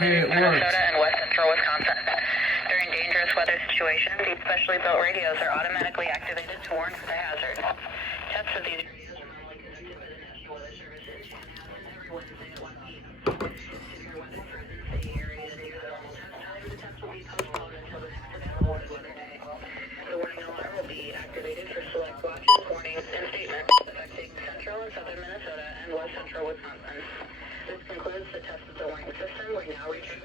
Minnesota and west central Wisconsin. During dangerous weather situations, these specially built radios are automatically activated to warn of the hazard. Tests of these radios are normally conducted by the National Weather Service in Shannon every Wednesday at 1 p.m. Severe weather threatens the area near the normal test time. The test will be postponed until the next available weather day. The warning alarm will be activated for select watches, warnings, and statements affecting central and southern Minnesota and west central Wisconsin. This concludes the test of the warning system. We now return